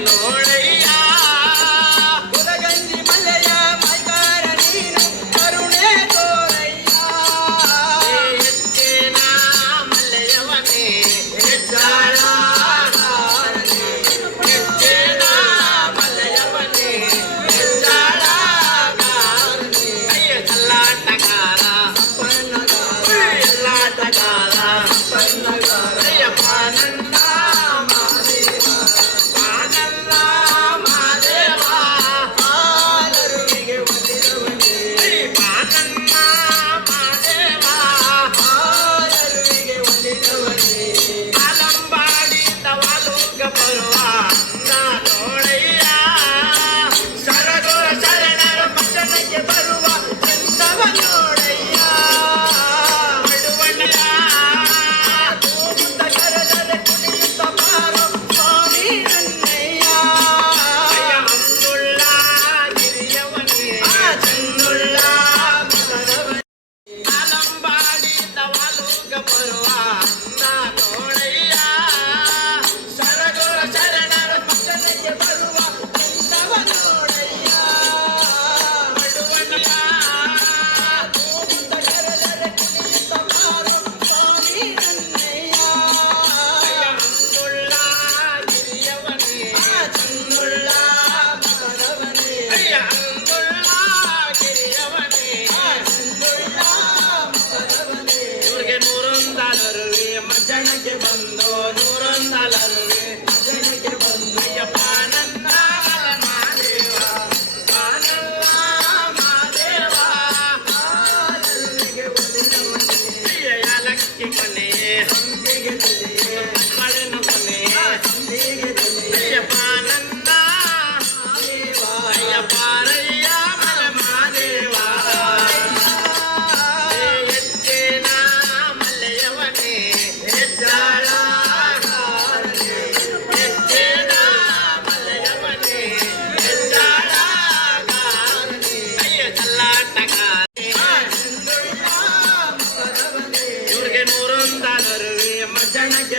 ನೋಡೈ ಇವ್ರಿಗೆ ನೂರೊಂದಲರುವೆ ಮಜ್ಜನಕ್ಕೆ